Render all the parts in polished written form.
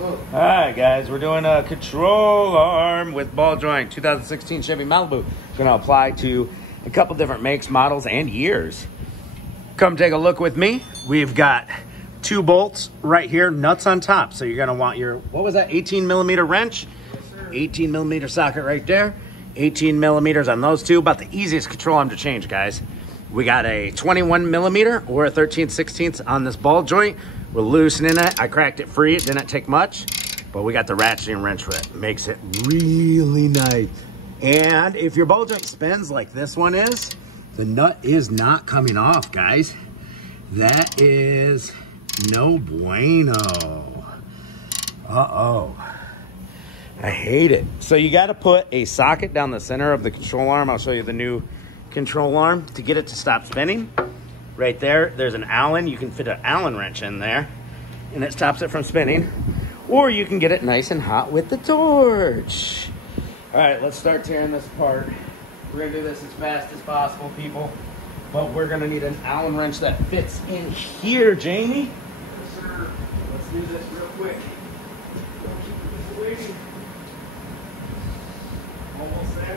All right, guys, we're doing a control arm with ball joint 2016 Chevy Malibu. Going to apply to a couple different makes, models, and years. Come take a look with me. We've got 2 bolts right here, nuts on top. So you're going to want your, what was that, 18 millimeter wrench? Yes, sir. 18 millimeter socket right there. 18 millimeters on those two. About the easiest control arm to change, guys. We got a 21 millimeter or a 13/16 on this ball joint. We're loosening it. I cracked it free. It didn't take much, but we got the ratcheting wrench for it. Makes it really nice. And if your ball joint spins like this one is, the nut is not coming off, guys. That is no bueno. Uh-oh. I hate it. So you got to put a socket down the center of the control arm. I'll show you the new control arm to get it to stop spinning. Right there, there's an Allen. You can fit an Allen wrench in there, and it stops it from spinning. Or you can get it nice and hot with the torch. All right, let's start tearing this apart. We're gonna do this as fast as possible, people. But we're gonna need an Allen wrench that fits in here, Jamie. Yes, sir. Let's do this real quick. Don't keep this waiting. Almost there.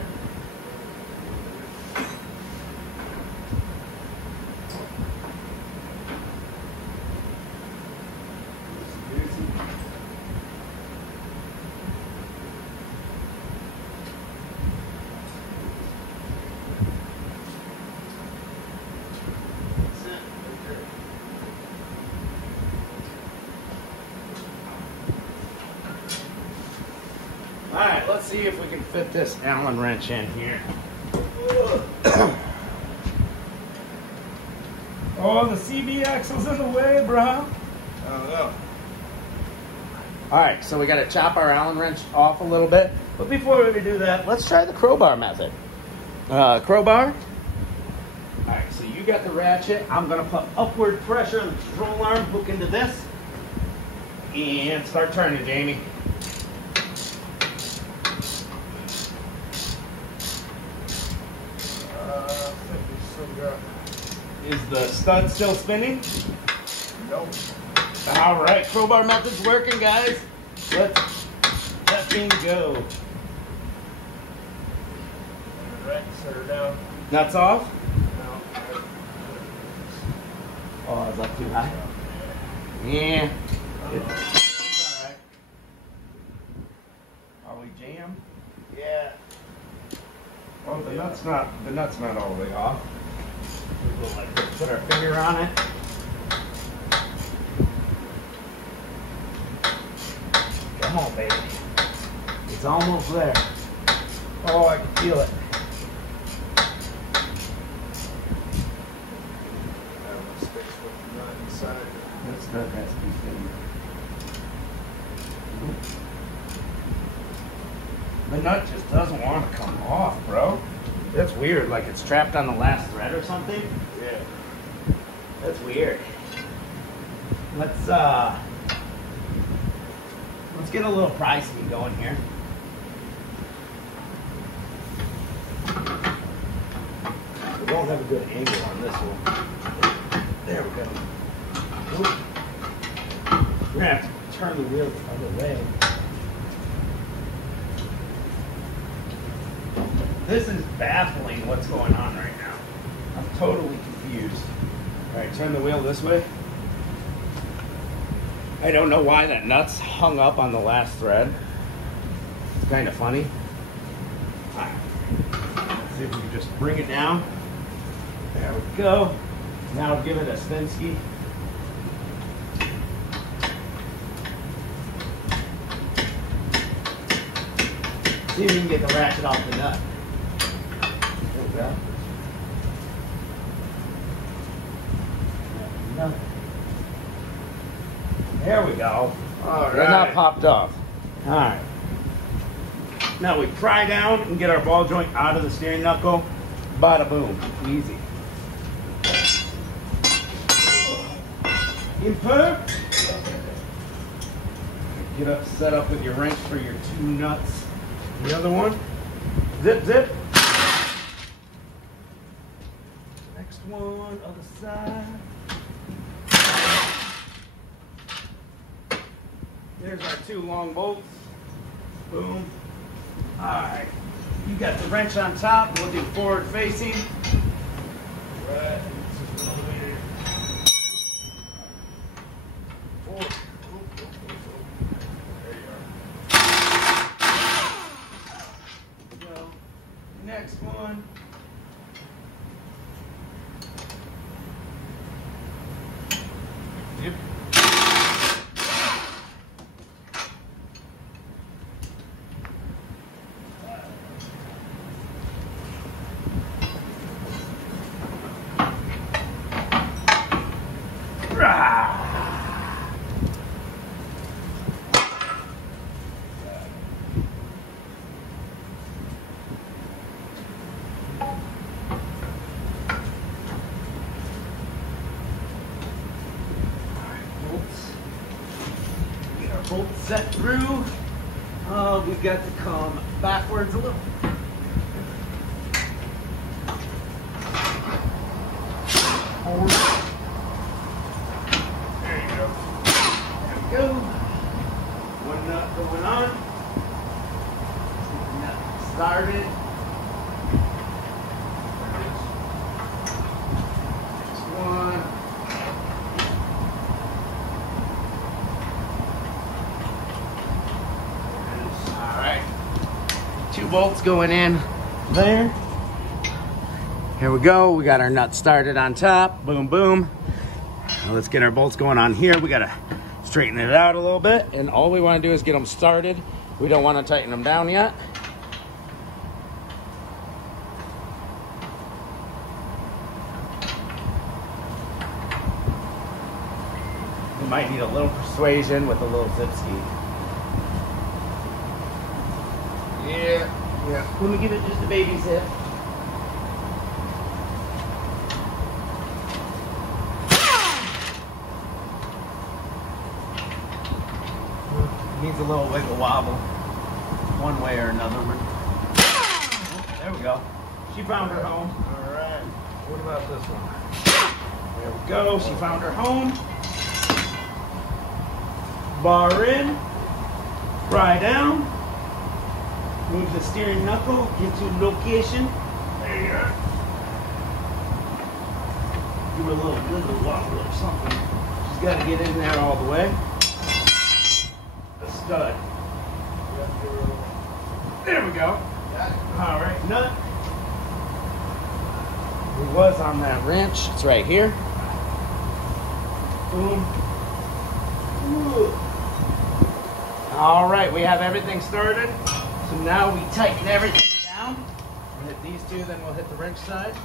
All right, let's see if we can fit this Allen wrench in here. Oh, the CB axle's in the way, bro. I don't know. All right, so we got to chop our Allen wrench off a little bit. But before we do that, let's try the crowbar method. Crowbar. All right, so you got the ratchet. I'm going to put upward pressure on the control arm, hook into this, and start turning, Jamie. Is the stud still spinning? Nope. All right, crowbar method's working, guys. Let's let thing go. All right, set her down. Nuts off? No. Oh, is up too high? Yeah. It's all right. Are we jammed? Yeah. Oh, the nut's not all the way off. We'll go like this, put our finger on it. Come on, baby. It's almost there. Oh, I can feel it. That's not has to be fitting. The nut just doesn't want to come off, bro. That's weird, like it's trapped on the last thread or something. Yeah. That's weird. Let's get a little pry speed going here. We don't have a good angle on this one. There we go. Oop. We're gonna have to turn the wheel the other way. This is baffling what's going on right now. I'm totally confused. All right, turn the wheel this way. I don't know why that nut's hung up on the last thread. It's kind of funny. All right. Let's see if we can just bring it down. There we go. Now give it a spin ski. See if we can get the ratchet off the nut. There we go. There we go. All The nut right. popped off. All right. Now we pry down and get our ball joint out of the steering knuckle. Bada boom. Easy. Input. Get up, set up with your wrench for your 2 nuts. The other one. Zip, zip. Next one, other side. There's our 2 long bolts. Boom. All right. You got the wrench on top. We'll do forward facing. Right. This is elevated. Forward. There you are. Go. Next one. Yep. Bolt set through. We've got to come backwards a little. Forward. There you go. There we go. One nut going on. Nut started. Next one. All right. 2 bolts going in there. Here we go. We got our nut started on top. Boom, boom. Now let's get our bolts going on here. We got to straighten it out a little bit. And all we want to do is get them started. We don't want to tighten them down yet. We might need a little persuasion with a little zip ski. Yeah. Let me give it just a baby zip. Needs a little wiggle wobble, one way or another. Oh, there we go. She found her home. All right. What about this one? There we go. She found her home. Bar in. Pry down. Move the steering knuckle into location. There you go. Give her a little wiggle wobble or something. She's got to get in there all the way. Stud. There we go. All right, nut. It was on that wrench. It's right here. Boom. Ooh. All right, we have everything started. So now we tighten everything down. We'll hit these 2, then we'll hit the wrench side.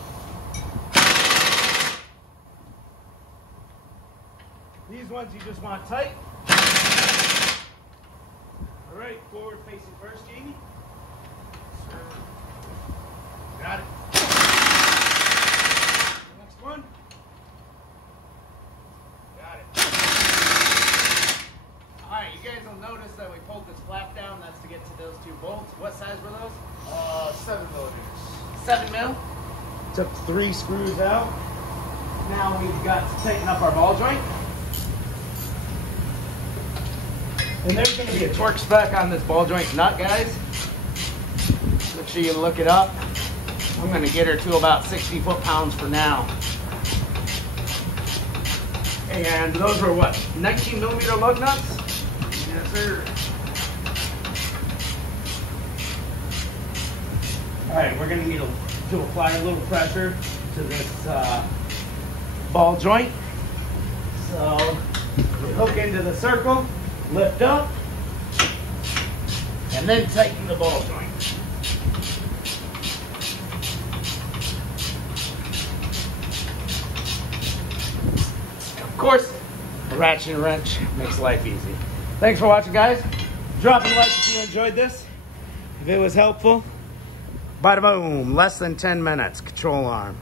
These ones you just want tight. All right, forward facing first, Jamie. Got it. Next one. Got it. All right, you guys will notice that we pulled this flap down. That's to get to those 2 bolts. What size were those? 7 millimeters. 7 mil. Took 3 screws out. Now we've got to tighten up our ball joint. And there's going to be a torque spec on this ball joint nut, guys. Make sure you look it up. I'm going to get her to about 60 foot-pounds for now. And those are what, 19 millimeter lug nuts? Yes, sir. All right, we're going to need to apply a little pressure to this ball joint. So we hook into the circle. Lift up, and then tighten the ball joint. And of course, a ratchet and wrench makes life easy. Thanks for watching, guys. Drop a like if you enjoyed this. If it was helpful, bada boom, less than 10 minutes, control arm.